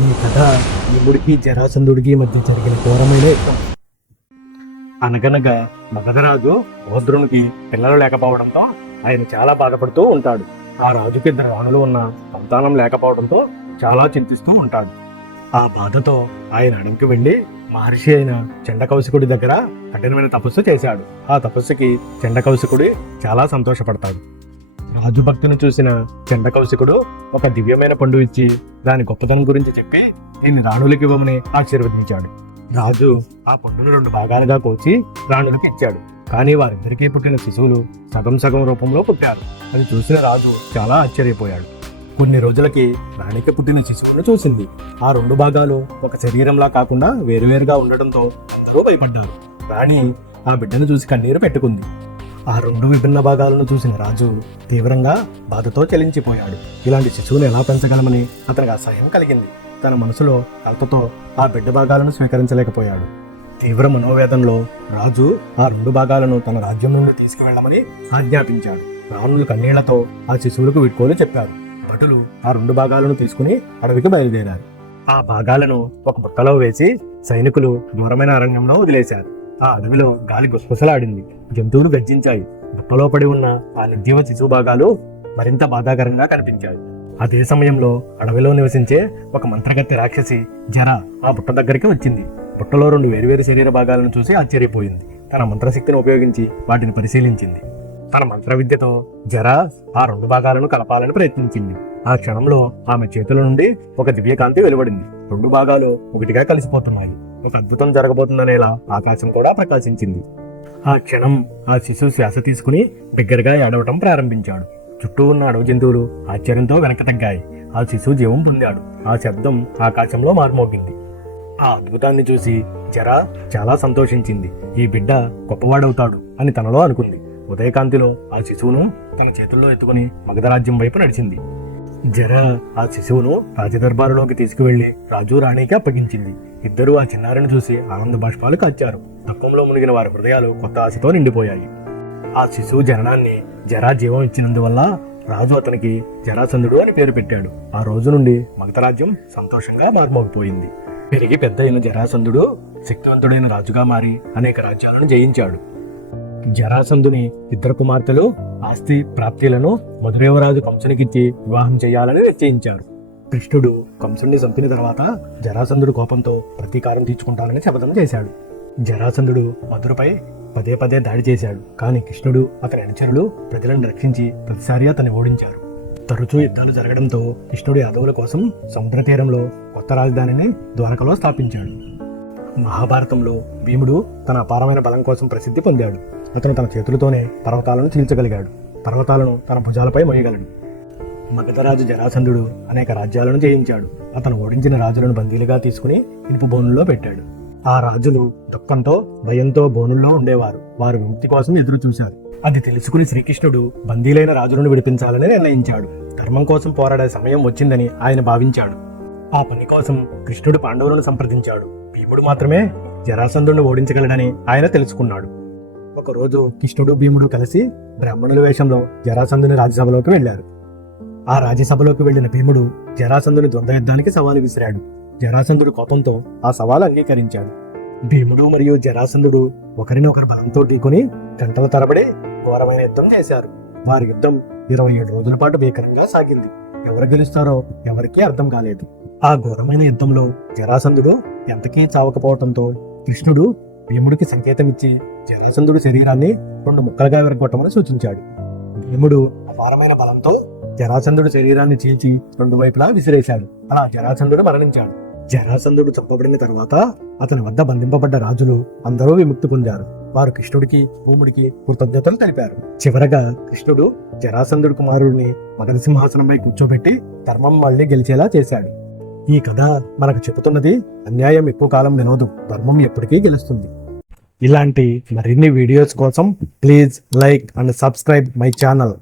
ఈ కథ యముడికి జరాసంధుడికి మధ్య జరిగిన ఘోరమైన యుద్ధం. అనగనగా మగధరాజు బోద్రునికి పిల్లలు లేకపోవడంతో ఆయన చాలా బాధపడుతూ ఉంటాడు. ఆ రాజుకి 2 రాణులు ఉన్న సంతానం లేకపోవడంతో చాలా చింతిస్తూ ఉంటాడు. ఆ బాధతో ఆయన అడవికి వెళ్లి మహర్షి అయిన చండకౌశికుడి దగ్గర కఠినమైన తపస్సు చేశాడు. ఆ తపస్సుకి చండకౌశికుడి చాలా సంతోషపడతాడు. రాజు భక్తిని చూసిన చండకౌశికుడు ఒక దివ్యమైన పండు ఇచ్చి దాని గొప్పతనం గురించి చెప్పి దీన్ని రాణులకి ఇవ్వమని ఆశీర్వదించాడు. రాజు ఆ పండును 2 భాగాలుగా కోసి రాణులకి ఇచ్చాడు. కానీ వారిద్దరికీ పుట్టిన శిశువులు సగం సగం రూపంలో పుట్టారు. అది చూసిన రాజు చాలా ఆశ్చర్యపోయాడు. కొన్ని రోజులకి రాణికి పుట్టిన శిశువును చూసింది. ఆ 2 భాగాలు ఒక శరీరంలా కాకుండా వేరువేరుగా ఉండటంతో అందరూ భయపడ్డారు. రాణి ఆ బిడ్డను చూసి కన్నీరు పెట్టుకుంది. ఆ 2 విభిన్న భాగాలను చూసిన రాజు తీవ్రంగా బాధతో చలించిపోయాడు. ఇలాంటి శిశువును ఎలా పెంచగలమని అతనికి అసహ్యం కలిగింది. తన మనసులో కలతతో ఆ బిడ్డ భాగాలను స్వీకరించలేకపోయాడు. తీవ్ర మనోవేదనలో రాజు ఆ 2 భాగాలను తన రాజ్యం నుండి తీసుకువెళ్లమని ఆజ్ఞాపించాడు. రాణులు కన్నీళ్లతో ఆ శిశువులకు వీడ్కోలు చెప్పారు. భటులు ఆ 2 భాగాలను తీసుకుని అడవికి బయలుదేరారు. ఆ భాగాలను ఒక బుట్టలో వేసి సైనికులు దూరమైన అరణ్యంలో వదిలేశారు. ఆ అడవిలో గాలి గుసగుసలాడింది. జంతువులు గర్జించాయి. బుట్టలో పడి ఉన్న ఆ నిర్జీవ శిశువు భాగాలు మరింత బాధాకరంగా కనిపించాయి. అదే సమయంలో అడవిలో నివసించే ఒక మంత్రగత్తె రాక్షసి జర ఆ బుట్ట దగ్గరికి వచ్చింది. బుట్టలో 2 వేర్వేరు శరీర భాగాలను చూసి ఆశ్చర్యపోయింది. తన మంత్రశక్తిని ఉపయోగించి వాటిని పరిశీలించింది. తన మంత్ర విద్యతో జర ఆ 2 భాగాలను కలపాలని ప్రయత్నించింది. ఆ క్షణంలో ఆమె చేతుల నుండి ఒక దివ్యకాంతి వెలువడింది. 2 భాగాలు ఒకటిగా కలిసిపోతున్నాయి. ఒక అద్భుతం జరగబోతుందనేలా ఆకాశం కూడా ప్రకాశించింది. ఆ క్షణం ఆ శిశువు శ్వాస తీసుకుని బిగ్గరగా ఏడవటం ప్రారంభించాడు. చుట్టూ ఉన్న అడవి జంతువులు ఆశ్చర్యంతో వెనక తగ్గాయి. ఆ శిశువు జీవం పొందాడు. ఆ శబ్దం ఆకాశంలో మార్మోగింది. ఆ అద్భుతాన్ని చూసి జర చాలా సంతోషించింది. ఈ బిడ్డ గొప్పవాడవుతాడు అని తనలో అనుకుంది. ఉదయకాంతిలో ఆ శిశువును తన చేతుల్లో ఎత్తుకుని మగధరాజ్యం వైపు నడిచింది. జర ఆ శిశువును రాజదర్బారులోకి తీసుకువెళ్లి రాజు రాణికి అప్పగించింది. ఇద్దరూ ఆ చిన్నారిని చూసి ఆనంద బాష్పాలు కాచారు. దుఃఖంలో మునిగిన వారి హృదయాలు కొత్త ఆశతో నిండిపోయాయి. ఆ శిశువు జననాన్ని జరా జీవం ఇచ్చినందువల్ల రాజు అతనికి జరాసంధుడు అని పేరు పెట్టాడు. ఆ రోజు నుండి మగధరాజ్యం సంతోషంగా మార్మోగిపోయింది. పెరిగి పెద్ద అయిన జరాసంధుడు శక్తివంతుడైన రాజుగా మారి అనేక రాజ్యాలను జయించాడు. జరాసంధుని 2 కుమార్తెలు ఆస్తి ప్రాప్తిలను మధురేవరాజు కంసునికిచ్చి వివాహం చేయాలని నిశ్చయించారు. కృష్ణుడు కంసుడిని చంపిన తర్వాత జరాసంధుడు కోపంతో ప్రతీకారం తీర్చుకుంటానని శపథం చేశాడు. జరాసంధుడు మధురపై పదే పదే దాడి చేశాడు. కానీ కృష్ణుడు అతని అనుచరులు ప్రజలను రక్షించి ప్రతిసారి అతన్ని ఓడించారు. తరచూ యుద్ధాలు జరగడంతో కృష్ణుడు యాదవుల కోసం సముద్ర తీరంలో కొత్త రాజధానిని ద్వారకలో స్థాపించాడు. మహాభారతంలో భీముడు తన అపారమైన బలం కోసం ప్రసిద్ధి పొందాడు. అతను తన చేతులతోనే పర్వతాలను చీల్చగలిగాడు. పర్వతాలను తన భుజాలపై మోయగలడు. మగధరాజు జరాసంధుడు అనేక రాజ్యాలను జయించాడు. అతను ఓడించిన రాజులను బందీలుగా తీసుకుని ఇనుపు బోనుల్లో పెట్టాడు. ఆ రాజులు దుఃఖంతో భయంతో బోనుల్లో ఉండేవారు. వారు విముక్తి కోసం ఎదురు చూశారు. అది తెలుసుకుని శ్రీకృష్ణుడు బందీలైన రాజులను విడిపించాలని నిర్ణయించాడు. ధర్మం కోసం పోరాడే సమయం వచ్చిందని ఆయన భావించాడు. ఆ పని కోసం కృష్ణుడు పాండవులను సంప్రదించాడు. భీముడు మాత్రమే జరాసంధుడిని ఓడించగలడని ఆయన తెలుసుకున్నాడు. ఒకరోజు కృష్ణుడు భీముడు కలిసి బ్రాహ్మణుల వేషంలో జరాసంధుని రాజ్యసభలోకి వెళ్లారు. ఆ రాజ్యసభలోకి వెళ్లిన భీముడు జరాసంధుని ద్వంద్వ యుద్ధానికి సవాలు విసిరాడు. జరాసంధుడు కోపంతో ఆ సవాలు అంగీకరించాడు. భీముడు మరియు జరాసంధుడు ఒకరినొకరు బలంతో ఢీకొని గంటల తరబడి ఘోరమైన యుద్ధం చేశారు. వారి యుద్ధం 27 రోజుల పాటు భీకరంగా సాగింది. ఎవరు గెలుస్తారో ఎవరికీ అర్థం కాలేదు. ఆ ఘోరమైన యుద్ధంలో జరాసంధుడు ఎంతకీ చావకపోవడంతో కృష్ణుడు భీముడికి సంకేతం ఇచ్చి జరాసంధుడి శరీరాన్ని 2 ముక్కలుగా విరగొట్టమని సూచించాడు. భీముడు అపారమైన బలంతో జరాసంధుడి శరీరాన్ని చీల్చి 2 వైపులా విసిరేశాడు. అలా జరాసంధుడు మరణించాడు. జరాసంధుడు చంపబడిన తర్వాత అతని వద్ద బంధింపబడ్డ రాజులు అందరూ విముక్తి పొందారు. వారు కృష్ణుడికి భూముడికి కృతజ్ఞతలు తెలిపారు. చివరగా కృష్ణుడు జరాసంధుడి కుమారుడిని మగధ సింహాసనంపై కూర్చోబెట్టి ధర్మం మళ్లీ గెలిచేలా చేశాడు. ఈ కథ మనకు చెబుతున్నది అన్యాయం ఎక్కువ కాలం నిలవదు, ధర్మం ఎప్పటికీ గెలుస్తుంది. ఇలాంటి మరిన్ని వీడియోస్ కోసం please like and subscribe my channel.